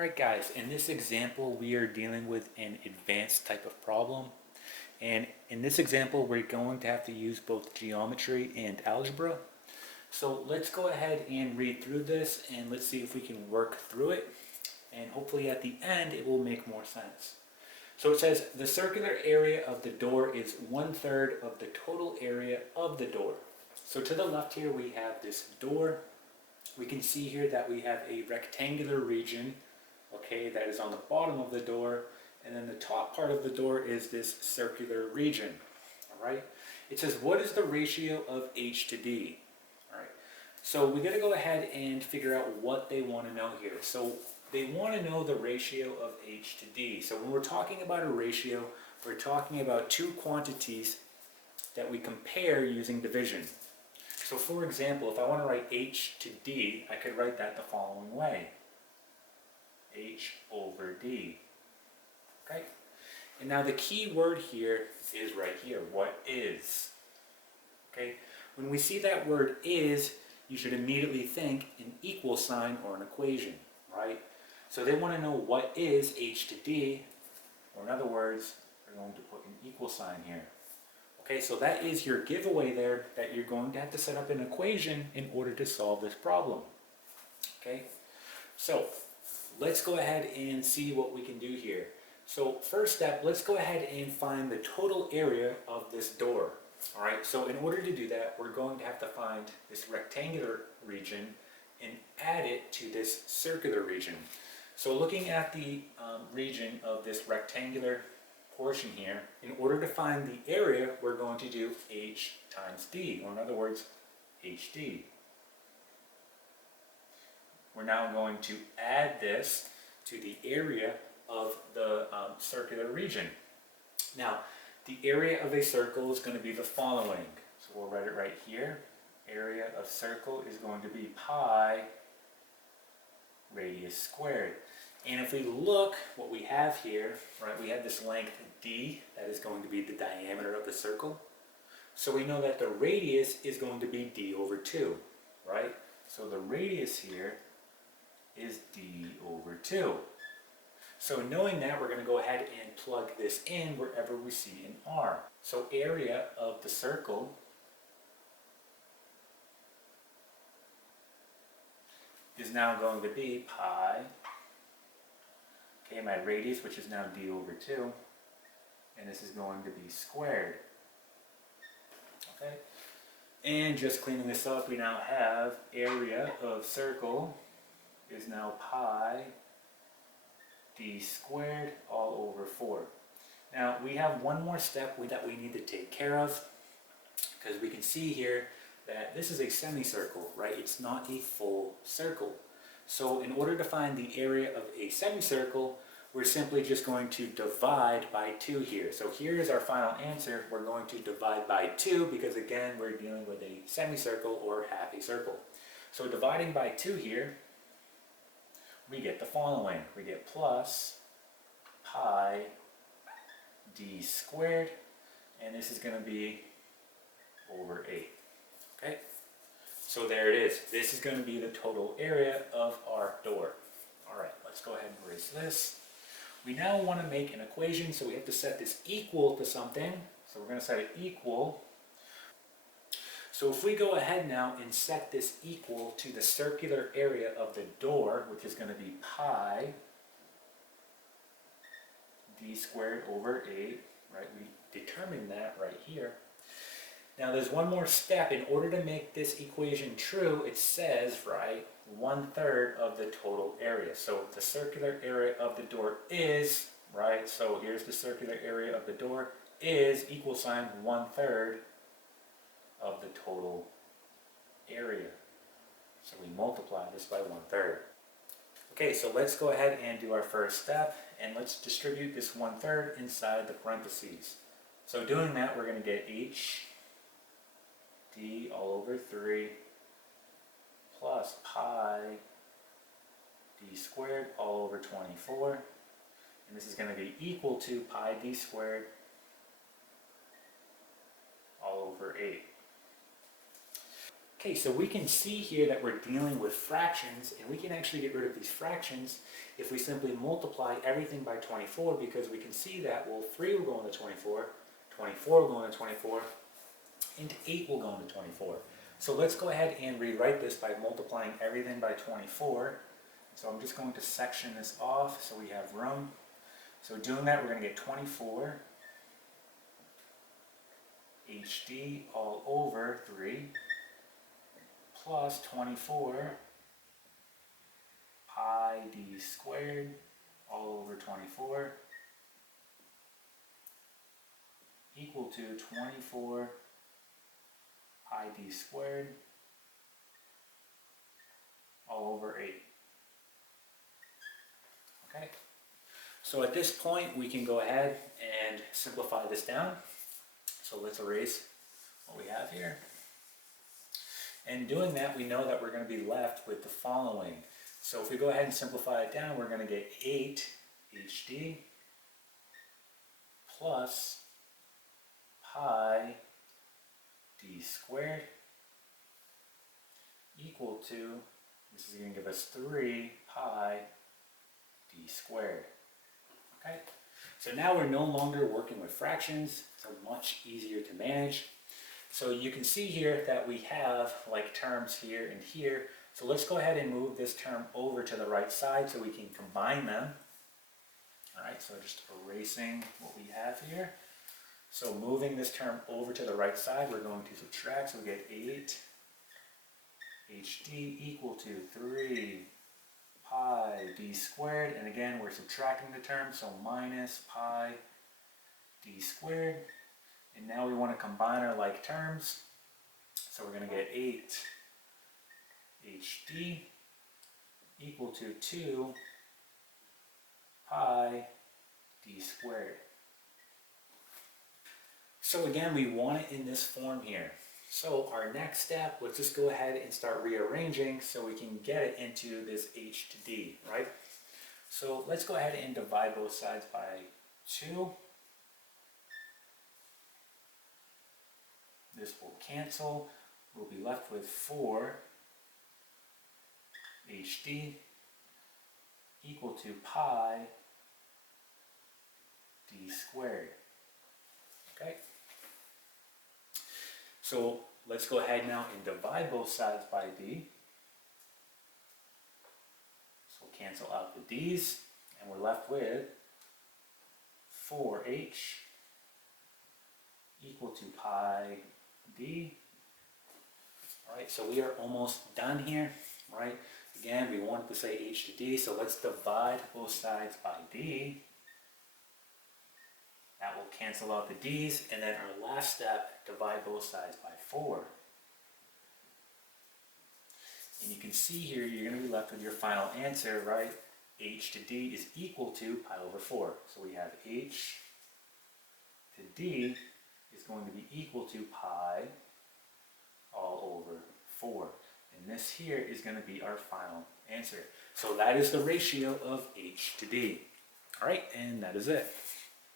Alright guys, in this example we are dealing with an advanced type of problem, and in this example we're going to have to use both geometry and algebra. So let's go ahead and read through this and let's see if we can work through it, and hopefully at the end it will make more sense. So it says the circular area of the door is 1/3 of the total area of the door. So to the left here we have this door. We can see here that we have a rectangular region, okay, that is on the bottom of the door, and then the top part of the door is this circular region. All right, it says what is the ratio of h to d? All right, so we got to go ahead and figure out what they want to know here. So they want to know the ratio of h to d. So when we're talking about a ratio, we're talking about two quantities that we compare using division. So for example, if I want to write h to d, I could write that the following way: h over d. Okay? And now the key word here is right here. What is? Okay? When we see that word is, you should immediately think an equal sign or an equation, right? So they want to know what is h to d, or in other words, we're going to put an equal sign here. Okay, so that is your giveaway there, that you're going to have to set up an equation in order to solve this problem. Okay, so let's go ahead and see what we can do here. So first step, let's go ahead and find the total area of this door. All right, so in order to do that, we're going to have to find this rectangular region and add it to this circular region. So looking at the region of this rectangular portion here, in order to find the area, we're going to do h times d, or in other words, hd. We're now going to add this to the area of the circular region. Now, the area of a circle is going to be the following. So we'll write it right here. Area of circle is going to be pi radius squared. And if we look, what we have here, right, we have this length d, that is going to be the diameter of the circle. So we know that the radius is going to be d over 2, right? So the radius here is d over 2. So knowing that, we're going to go ahead and plug this in wherever we see an r. So area of the circle is now going to be pi, okay, my radius, which is now d over 2, and this is going to be squared. Okay, and just cleaning this up, we now have area of circle is now pi d squared all over 4. Now we have one more step that we need to take care of, because we can see here that this is a semicircle, right? It's not a full circle. So in order to find the area of a semicircle, we're simply just going to divide by 2 here. So here is our final answer. We're going to divide by 2 because, again, we're dealing with a semicircle or half a circle. So dividing by 2 here, we get the following. We get plus pi d squared, and this is going to be over 8. Okay? So there it is. This is going to be the total area of our door. All right, let's go ahead and erase this. We now want to make an equation, so we have to set this equal to something. So we're going to set it equal. So if we go ahead now and set this equal to the circular area of the door, which is going to be pi d squared over 8, right? We determined that right here. Now there's one more step. In order to make this equation true, it says, right, 1/3 of the total area. So the circular area of the door is, right, so here's the circular area of the door, is equal sign 1/3 of the total area. So we multiply this by 1/3. Okay, so let's go ahead and do our first step, and let's distribute this 1/3 inside the parentheses. So doing that, we're going to get h d all over 3 plus pi d squared all over 24, and this is going to be equal to pi d squared all over 8. Okay, so we can see here that we're dealing with fractions, and we can actually get rid of these fractions if we simply multiply everything by 24, because we can see that, well, 3 will go into 24, 24 will go into 24, and 8 will go into 24. So let's go ahead and rewrite this by multiplying everything by 24. So I'm just going to section this off so we have room. So doing that, we're going to get 24 HD all over 3 plus 24 pi d squared all over 24 equal to 24 pi d squared all over 8. Okay, so at this point we can go ahead and simplify this down. So let's erase what we have here. And doing that, we know that we're going to be left with the following. So if we go ahead and simplify it down, we're going to get 8 HD plus pi d squared equal to, this is going to give us 3 pi d squared. Okay, so now we're no longer working with fractions, so much easier to manage. So you can see here that we have like terms here and here. So let's go ahead and move this term over to the right side so we can combine them. All right, so just erasing what we have here. So moving this term over to the right side, we're going to subtract. So we get 8 HD equal to 3 pi d squared. And again, we're subtracting the term, so minus pi d squared. And now we want to combine our like terms. So we're going to get 8 HD equal to 2 pi d squared. So again, we want it in this form here. So our next step, let's just go ahead and start rearranging so we can get it into this h to d, right? So let's go ahead and divide both sides by 2. This will cancel. We'll be left with 4 HD equal to pi d squared. Okay? So let's go ahead now and divide both sides by d. So we'll cancel out the d's, and we're left with 4h equal to pi d. Alright, so we are almost done here, right? Again, we wanted to say h to d, so let's divide both sides by d. That will cancel out the d's, and then our last step, divide both sides by 4. And you can see here, you're going to be left with your final answer, right? H to d is equal to pi over 4. So we have h to d is going to be equal to pi all over 4. And this here is going to be our final answer. So that is the ratio of h to d. All right, and that is it.